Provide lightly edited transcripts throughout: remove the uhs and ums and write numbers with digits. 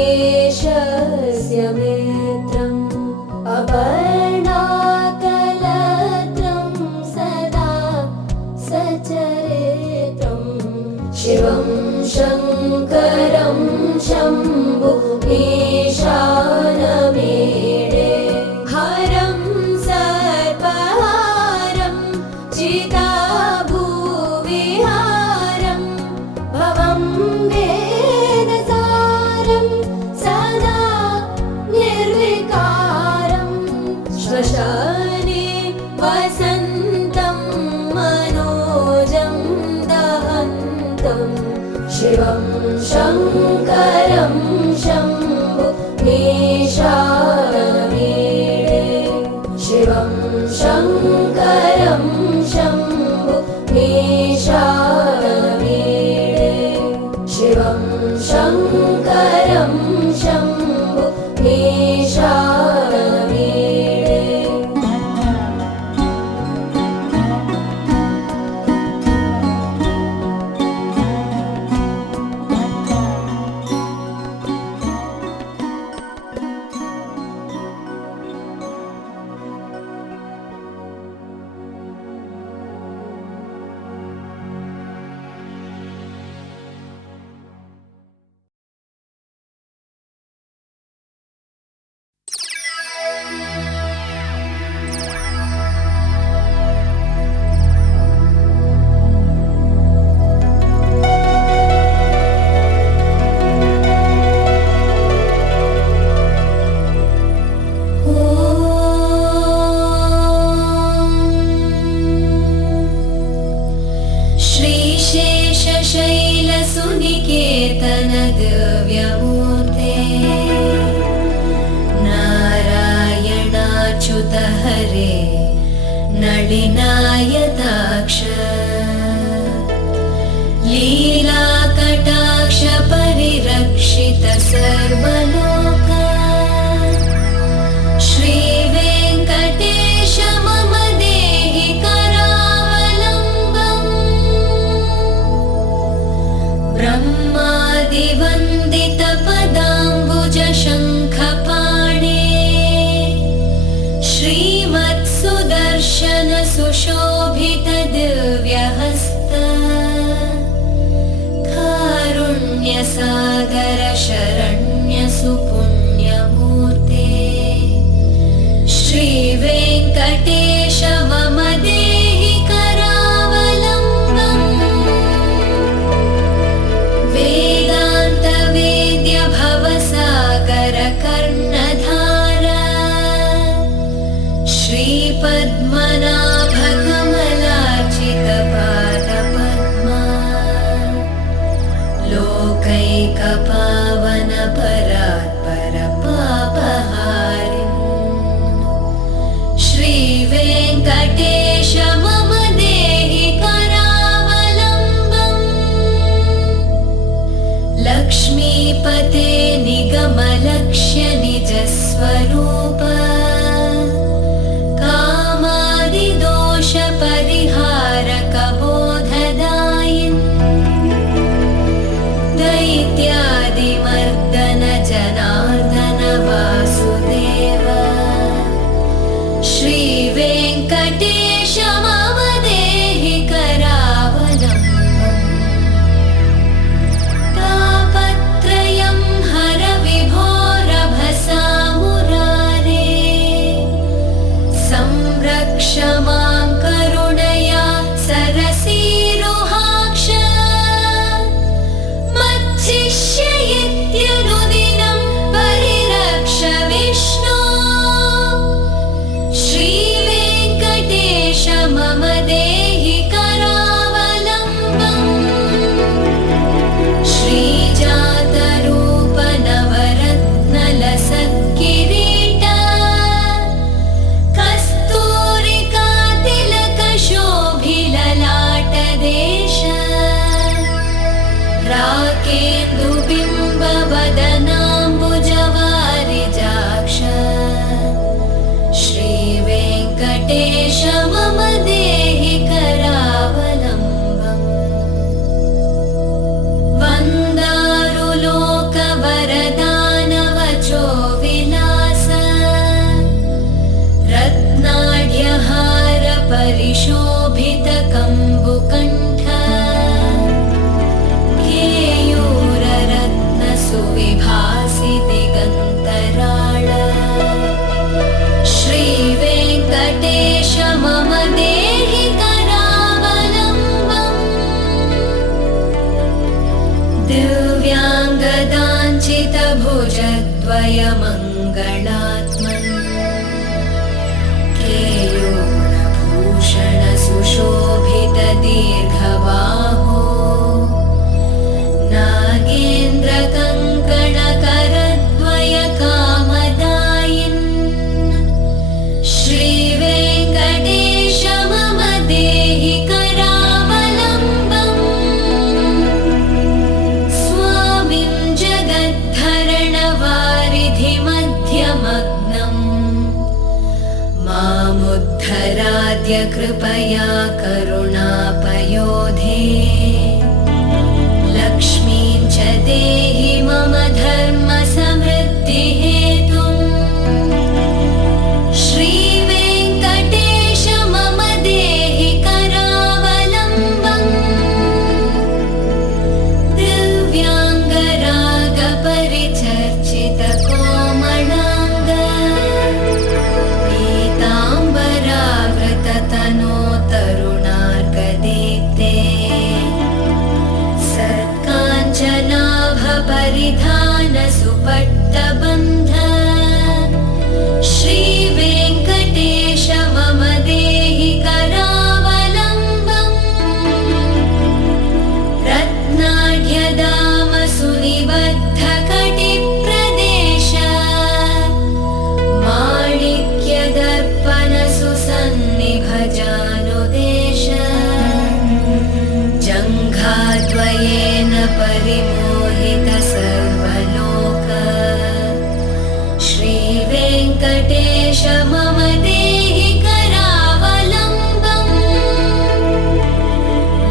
ईशस्य मित्रम् अपर्णाकलत्रं सदा सचरित्रम् शिवं शङ्करं शम्भु ईशानमीडे हरं सर्पहारं चिताभुविहारं भवं वेदसारं सदा निर्विकारं श्मशाने वसन्तं मनोजं दहन्तं शिवं शङ्करं शम्भु ईशानमीडे शिवं शङ्करं शम्भु ईशानमीडे शिवं शङ्करं शम्भु ईशानमीडे द्वयमङ्गलात्मन् केयूरभूषण सुशोभित दीर्घबाहो नागेन्द्रकङ्कणकरद्वय कामदायिन् श्रीवेङ्कटेश मम देहि करावलम्बम् स्वामिं जगद्धरणवारिधिमध्यमग्नम् मामुद्धराद्य कृपया करुणापयोधे लक्ष्मीं च देहि मम धर्मसमृद्धिहेतुम् श्रीवेङ्कटेश मम देहि करावलम्बम् दिव्याङ्गरागपरिचर्चितकोमलाङ्ग पीताम्बरावृततनो तरुणार्कदीप्ते सत्काञ्चनाभपरिधान सुपट्टबन्ध श्रीवेङ्कटेश मम देहि करावलम्बम् रत्नाढ्यदाम सुनिबद्धकटिप्रदेश माणिक्यदर्पण सुसन्निभजानुदेश जङ्घाद्वयेन परिमोहित सर्वलोक श्रीवेङ्कटेश मम देहि करावलम्बम्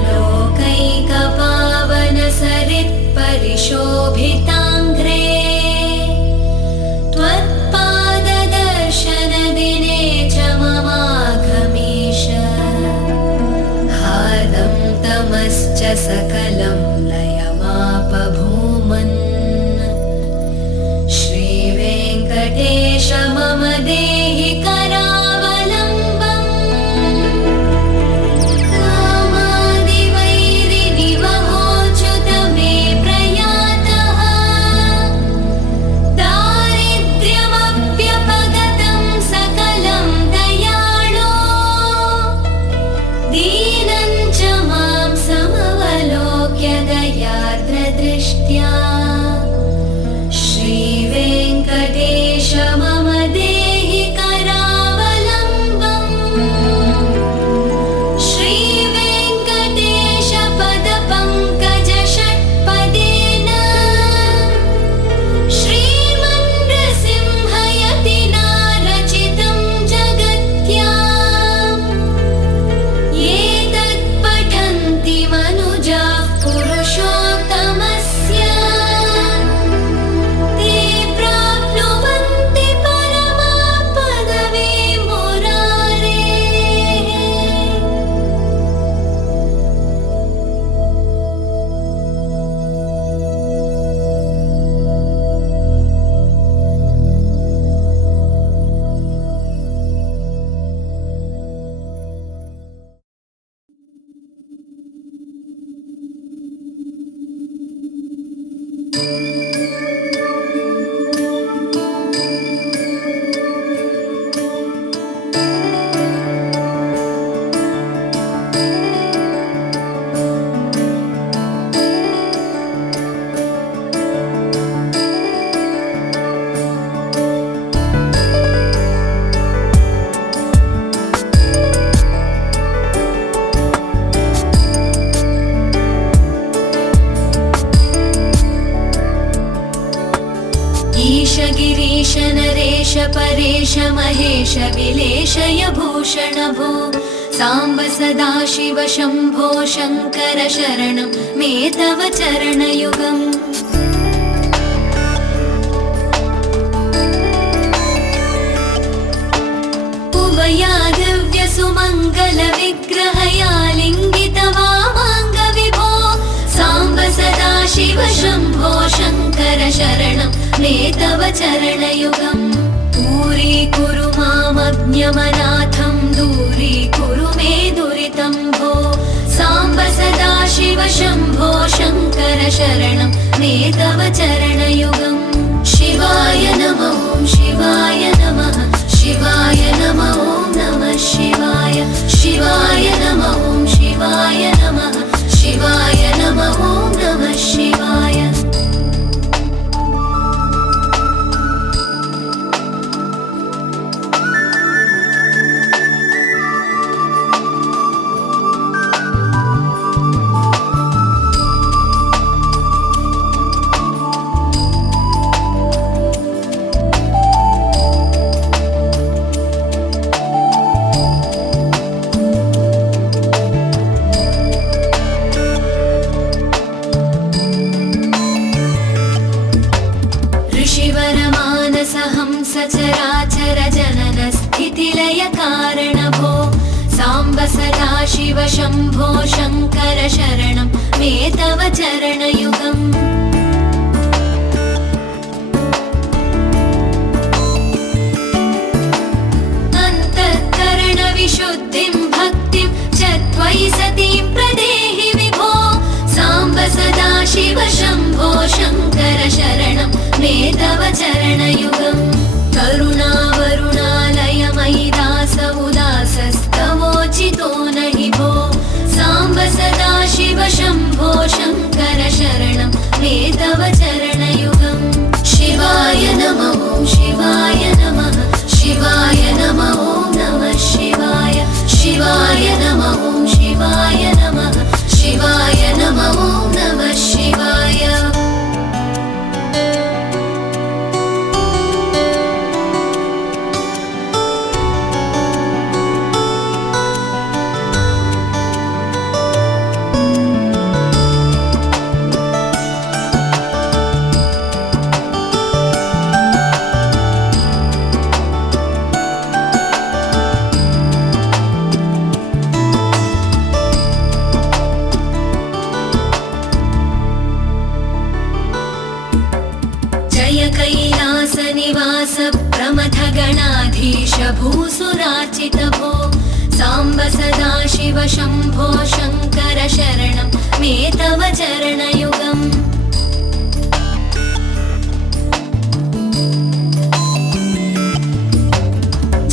लोकैकपावन सरित्परिशोभिताङ्घ्रे त्वत्पाददर्शनदिने च ममाघमीश हार्दं तमश्च सकलं लयमापभूमन् श्रीवेङ्कटेश मम देहि करावलम्बम् कामादिवैरिनिवहोच्युत मे प्रयातः दारिद्र्यमप्यपगतं सकलं दयाळो दीनं च मां समवलोक्य दयार्द्रदृष्ट्या श्रीवेङ्कटेश मम देहि करावलम्बम् श्रीवेङ्कटेश पदपङ्कज षट्पदेन श्रीमन्नृसिंहयतिना रचितं जगत्याम् एतत्पठन्ति मनुजाः पुरुषोत्तमस्य ते प्राप्नुवन्ति परमां पदवीं मुरारेः। ईश गिरीश नरेश परेश महेश विलेशय भूषण भो साम्ब सदाशिव शम्भो शङ्कर शरणं मे तव चरणयुगम् उभया दिव्यसुमङ्गलविग्रहया लिङ्गितवामाङ्ग विभो साम्ब सदाशिव शम्भो शङ्कर शरणं मे तव चरणयुगम् दूरीकुरु मामज्ञमनाथं दूरीकुरु मे दुरितं भो साम्ब सदाशिव शम्भो शङ्कर शरणं मे तव चरणयुगम् शिवाय नमः ॐ शिवाय नमः शिवाय नमः ॐ नमः शिवाय शिवाय नमः ॐ शिवाय नमः शिवाय नमः ॐ नमः शिवाय सचराचर जनन स्थितिलय कारणभो साम्ब सदा शिव शम्भो शङ्कर शरणं मे तव चरणयुगम् अन्तःकरणविशुद्धिं भक्तिं च त्वयि सतीं प्रदेहि विभो साम्ब सदा शिव शम्भो शङ्कर शरणं मे तव चरणयुगम् करुणावरुणालय मयि दास उदासस्तवोचितो नहि भो साम्ब सदा शिव शम्भो शङ्कर शरणं मे तव चरणयुगम् शिवाय नमः ॐ शिवाय नमः शिवाय नमः ॐ नमः शिवाय शिवाय नमः ॐ शिवाय नमः शिवाय नमः ॐ नमः शिवाय कैलासनिवास प्रमथ गणाधीश भूसुरार्चित भो साम्ब सदा शिव शम्भो शङ्कर शरणं मे तव चरणयुगम्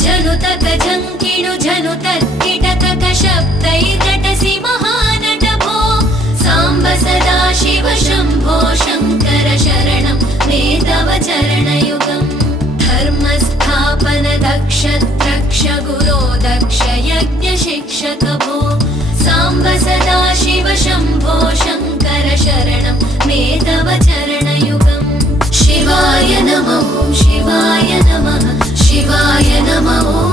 जनुतक जङ्किणु जनुतत्किटतक शब्दैर्नटसि महानट भो साम्ब सदा शिव शम्भो शङ्कर शरणं मे तव चरणयुगम् धर्मस्थापन दक्ष द्रक्ष गुरो दक्ष यज्ञ शिक्षक भो साम्ब सदा शिव शम्भो शङ्कर शरणं मे तव चरणयुगम् शिवाय नमः ॐ शिवाय नमः शिवाय नमः ॐ